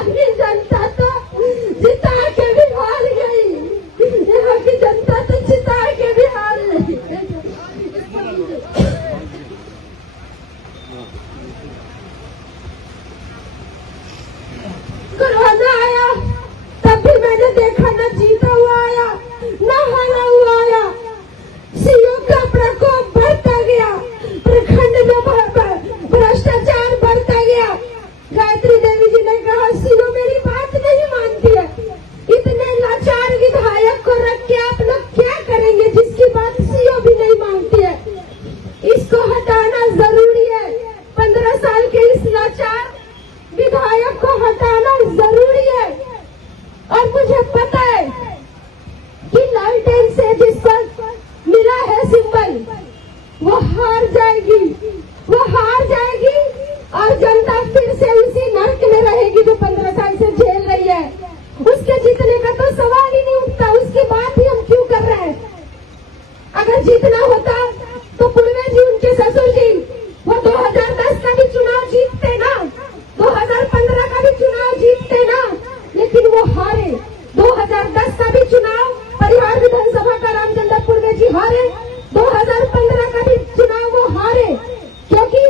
यहाँ की जनता तो जिता के भी हार गई, यहाँ की जनता तो जिता के भी हार गई। कोरोना आया तब भी मैंने देखा न जीता हुआ आया न हारा हुआ आया। सीओ का प्रकोप बढ़ता गया, प्रखंड में भ्रष्टाचार बढ़ता गया। गायत्री देवी जी ने कहा सीओ मेरी बात नहीं मानती है। इतने लाचार विधायक को रख के आप लोग क्या करेंगे जिसकी बात सीओ भी नहीं मानती है। इसको हटाना जरूरी है। 15 साल के इस लाचार विधायक को हटाना जरूरी है। और मुझे पता है कि लालटेन से जिसको मिला है सिंबल वो हार जाएगी, वो हार जाएगी और जनता फिर से उसी नर्क में रहेगी जो 15 साल से झेल रही है। उसके जीतने का तो सवाल ही नहीं उठता, उसकी बात ही हम क्यों कर रहे हैं। अगर जीतना होता तो पुड़वे जी उनके ससुर जी वो 2010 का भी चुनाव जीतते ना, 2015 का भी चुनाव जीतते ना, लेकिन वो हारे। 2010 का भी चुनाव परिहार विधानसभा का रामचंद्र पुड़वे जी हारे, 2015 का भी चुनाव वो हारे। क्योंकि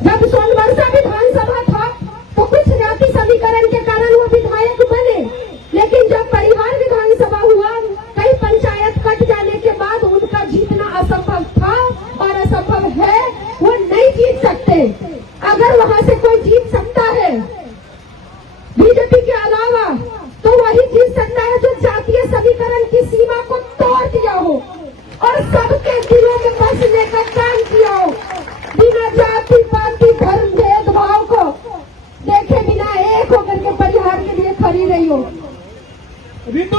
जब सोनवर्षा विधानसभा था तो कुछ जाति समीकरण के कारण वो विधायक बने, लेकिन जब परिहार विधानसभा हुआ कई पंचायत कट जाने के बाद उनका जीतना असंभव था और असंभव है, वो नहीं जीत सकते। अगर वहां से कोई जीत सकता है बीजेपी के अलावा तो वही जीत सकता है जो जातीय समीकरण की सीमा को तोड़ दिया हो और सबके दिलों में बसने का काम किया हो। बिना जाति पाति धर्म भेदभाव को देखे बिना एक होकर के परिहार के लिए खड़ी रही हो। ऋतु